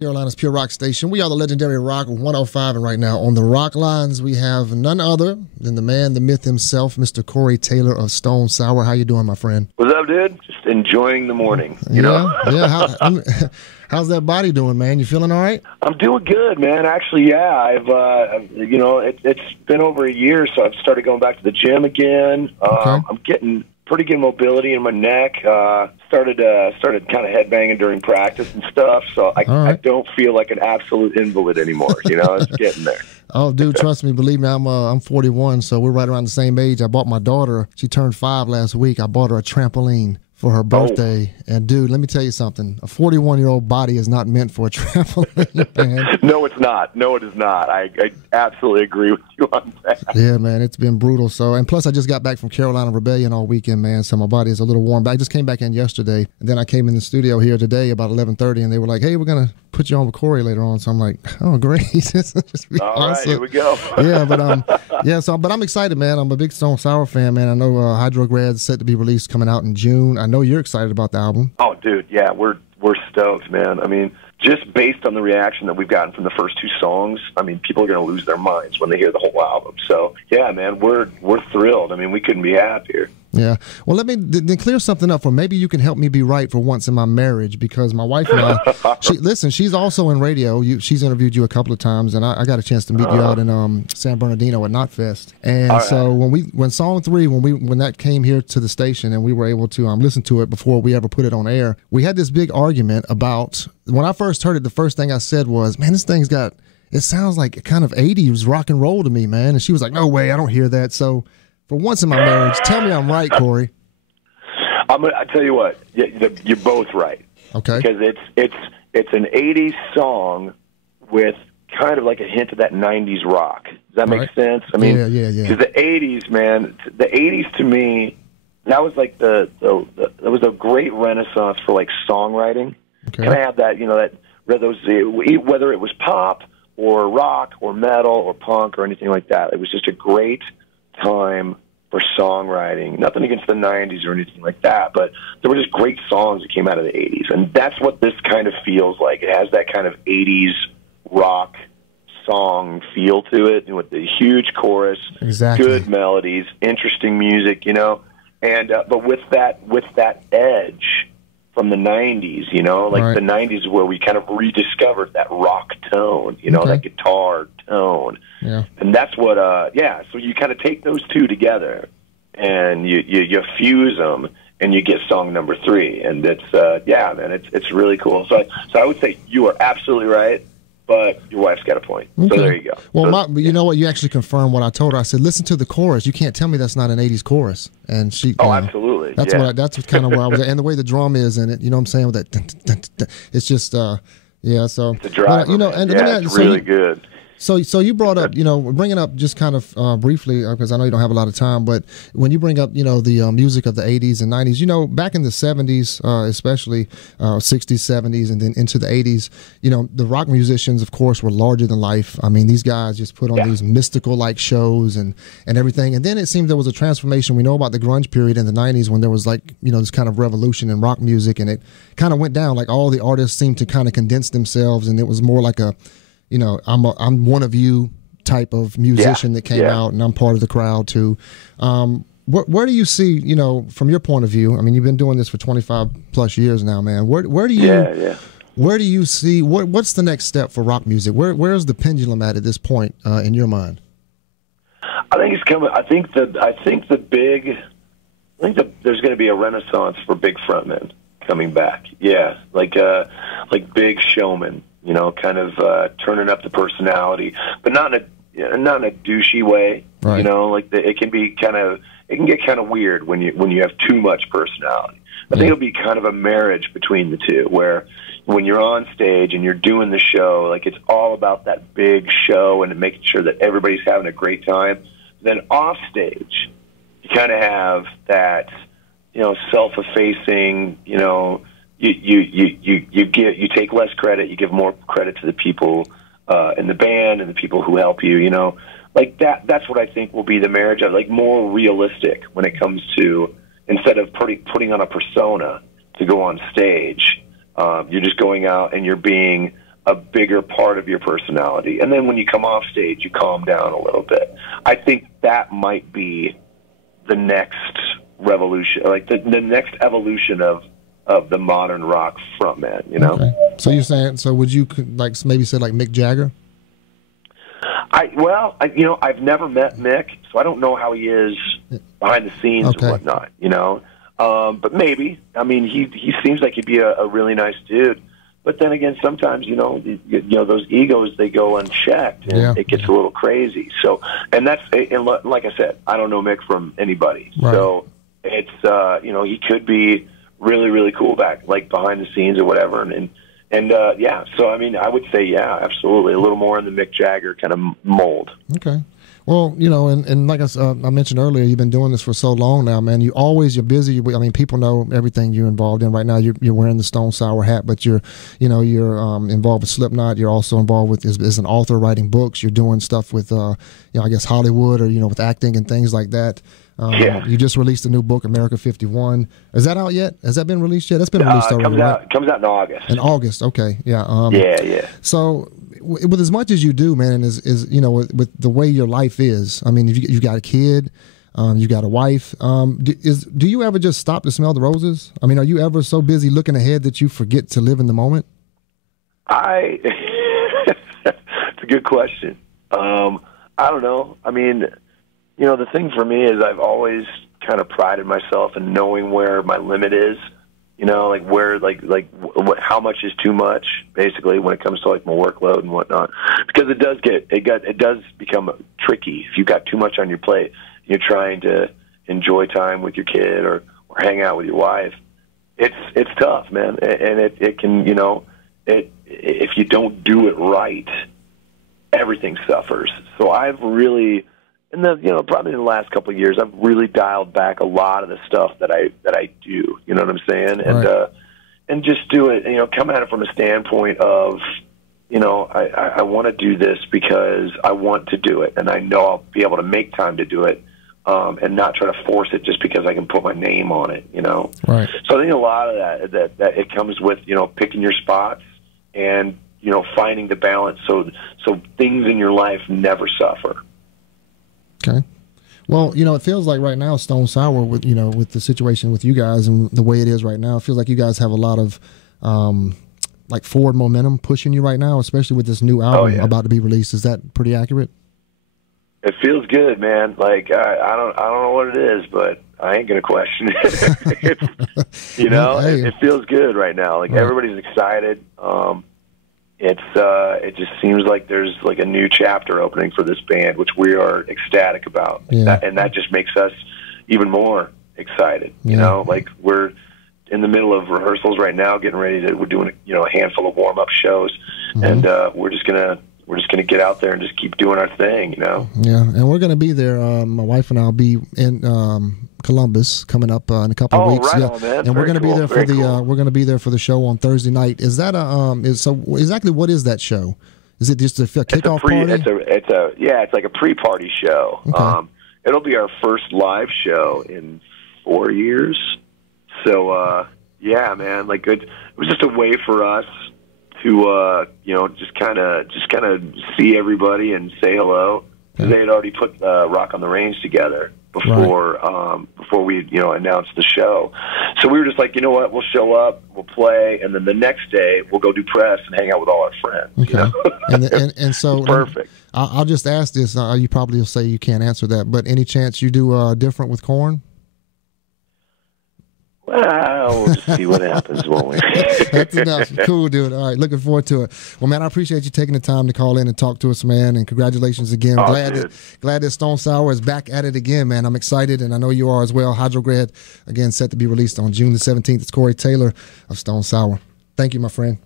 Carolina's Pure Rock Station. We are the legendary Rock 105, and right now on the Rock Lines we have none other than the man, the myth himself, Mr. Corey Taylor of Stone Sour. How you doing, my friend? What's up, dude? Just enjoying the morning, you know? Yeah. How's that body doing, man? You feeling all right? I'm doing good, man. Actually, yeah. It's been over a year, so I've started going back to the gym again. Okay. I'm getting pretty good mobility in my neck. Started kind of headbanging during practice and stuff, so I don't feel like an absolute invalid anymore. You know, it's getting there. Oh, dude, trust me. Believe me, I'm 41, so we're right around the same age. I bought my daughter. She turned 5 last week. I bought her a trampoline for her birthday. And, dude, let me tell you something. A 41-year-old body is not meant for a trampoline, man. No, it's not. No, it is not. I absolutely agree with you on that. Yeah, man, it's been brutal. So, and plus, I just got back from Carolina Rebellion all weekend, man, so my body is a little warm. But I just came back in yesterday, and then I came in the studio here today about 11:30, and they were like, hey, we're going to put you on with Corey later on. So I'm like, oh, great. Just be all awesome. right, here we go. Yeah, but I'm excited, man. I'm a big Stone Sour fan, man. I know Hydrograd is set to be released coming out in June. I know you're excited about the album. Oh, dude, yeah, we're stoked, man. I mean, just based on the reaction that we've gotten from the first 2 songs, I mean, people are going to lose their minds when they hear the whole album. So, yeah, man, we're thrilled. I mean, we couldn't be happier. Yeah. Well, let me then clear something up, for maybe you can help me be right for once in my marriage, because my wife and I, she's also in radio. She's interviewed you a couple of times, and I got a chance to meet you out in San Bernardino at Knotfest. And so when song 3, when that came here to the station and we were able to listen to it before we ever put it on air, we had this big argument about, when I first heard it, the first thing I said was, man, this thing's got, it sounds like kind of 80s rock and roll to me, man. And she was like, no way, I don't hear that. So for once in my marriage, tell me I'm right, Corey. I tell you what, you're both right. Okay. Because it's an 80s song with kind of like a hint of that 90s rock. Does that make sense? I mean, yeah. Because the 80s, man, the 80s to me, that was like that was a great renaissance for like songwriting. Okay. Kind of have that, you know, whether it was pop or rock or metal or punk or anything like that. It was just a great time for songwriting. Nothing against the 90s or anything like that, but there were just great songs that came out of the 80s, and that's what this kind of feels like. It has that kind of 80s rock song feel to it, with the huge chorus, good melodies, interesting music, you know, and but with that edge from the 90s, you know, like the 90s is where we kind of rediscovered that rock tone, you know, that guitar tone. Yeah. And that's what, so you kind of take those two together and you fuse them and you get song number 3. And it's, man, it's really cool. So I would say you are absolutely right, but your wife's got a point. Okay. So there you go. Well, you know what? You actually confirmed what I told her. I said, listen to the chorus. You can't tell me that's not an 80s chorus. And she, absolutely. That's that's kind of where I was at. And the way the drum is in it, you know what I'm saying? With that, dun, dun, dun, dun, it's just, so. It's a driver, you know, and it's really good. So you brought up, you know, bringing up just kind of briefly, because I know you don't have a lot of time, but when you bring up, you know, the music of the 80s and 90s, you know, back in the 70s, especially 60s, 70s, and then into the 80s, you know, the rock musicians, of course, were larger than life. I mean, these guys just put on these mystical-like shows and everything. And then it seemed there was a transformation. We know about the grunge period in the 90s when there was, like, you know, this kind of revolution in rock music, and it kind of went down. Like, all the artists seemed to kind of condense themselves, and it was more like a, you know, I'm one of you type of musician that came out, and I'm part of the crowd too. Where do you see, you know, from your point of view? I mean, you've been doing this for 25 plus years now, man. Where do you see what's the next step for rock music? Where's the pendulum at this point in your mind? I think it's coming. I think there's going to be a renaissance for big frontmen coming back. Yeah, like big showmen. You know, kind of turning up the personality, but not in a douchey way. Right. You know, like it can get kind of weird when you have too much personality. I think it'll be kind of a marriage between the two, where when you're on stage and you're doing the show, like it's all about that big show and making sure that everybody's having a great time. Then off stage, you kind of have that, you know, self-effacing, you know. You take less credit, you give more credit to the people in the band and the people who help you, you know. Like that's what I think will be the marriage of, like, more realistic when it comes to, instead of putting on a persona to go on stage, you're just going out and you're being a bigger part of your personality. And then when you come off stage, you calm down a little bit. I think that might be the next revolution, like the next evolution of the modern rock frontman, you know? Okay. So you're saying, so would you like maybe say like Mick Jagger? I've never met Mick, so I don't know how he is behind the scenes and whatnot, you know? But maybe. I mean, he seems like he'd be a really nice dude. But then again, sometimes, those egos, they go unchecked, and it gets a little crazy. So, and like I said, I don't know Mick from anybody. Right. So it's, he could be really, really cool like behind the scenes or whatever. And so, I mean, I would say, yeah, absolutely. A little more in the Mick Jagger kind of mold. Okay. Well, and like I mentioned earlier, you've been doing this for so long now, man. You're busy. I mean, people know everything you're involved in right now. You're wearing the Stone Sour hat, but you're involved with Slipknot. You're also involved with as an author, writing books. You're doing stuff with, I guess Hollywood or with acting and things like that. You just released a new book, America 51. Is that out yet? Has that been released yet? That's been released already, right? Comes out in August. In August, okay, yeah. Yeah. So, with as much as you do, man, and with the way your life is, I mean, you've got a kid, you got a wife. Do you ever just stop to smell the roses? I mean, are you ever so busy looking ahead that you forget to live in the moment? It's a good question. I don't know. I mean, the thing for me is I've always kind of prided myself in knowing where my limit is. Like where, how much is too much, basically, when it comes to like my workload and whatnot. Because it does become tricky if you've got too much on your plate. You're trying to enjoy time with your kid or hang out with your wife. It's tough, man, and it can if you don't do it right, everything suffers. So I've really. Probably in the last couple of years, I've really dialed back a lot of the stuff that I do. You know what I'm saying? Right. And just do it. Come at it from a standpoint of, I want to do this because I want to do it, and I know I'll be able to make time to do it, and not try to force it just because I can put my name on it. Right. So I think a lot of that it comes with picking your spots and finding the balance so things in your life never suffer. Okay. Well, it feels like right now Stone Sour with the situation with you guys and the way it is right now, it feels like you guys have a lot of like forward momentum pushing you right now, especially with this new album about to be released. Is that pretty accurate? It feels good, man. Like I don't know what it is, but I ain't gonna question it. It feels good right now. Like everybody's excited. It just seems like there's like a new chapter opening for this band, which we are ecstatic about. And that just makes us even more excited. Like we're in the middle of rehearsals right now, we're doing a handful of warm up shows, and we're just gonna get out there and just keep doing our thing. Yeah, and we're gonna be there. My wife and I'll be in Columbus coming up in a couple of weeks. Right on, man. And we're going to be there for we're going to be there for the show on Thursday night. Is that so exactly what is that show? Is it just a kickoff party? It's like a pre-party show. Okay. It'll be our first live show in 4 years. So man, like it was just a way for us to just kind of see everybody and say hello. Okay. They had already put Rock on the Range together before we announced the show. So we were just like, you know what, we'll show up, we'll play, and then the next day we'll go do press and hang out with all our friends. Okay. And so perfect. I'll just ask this. You probably will say you can't answer that, but any chance you do different with Korn? Well, we'll just see what happens, won't we? That's enough. Cool, dude. All right, looking forward to it. Well, man, I appreciate you taking the time to call in and talk to us, man, and congratulations again. Glad that Stone Sour is back at it again, man. I'm excited, and I know you are as well. Hydrograd, again, set to be released on June the 17th. It's Corey Taylor of Stone Sour. Thank you, my friend.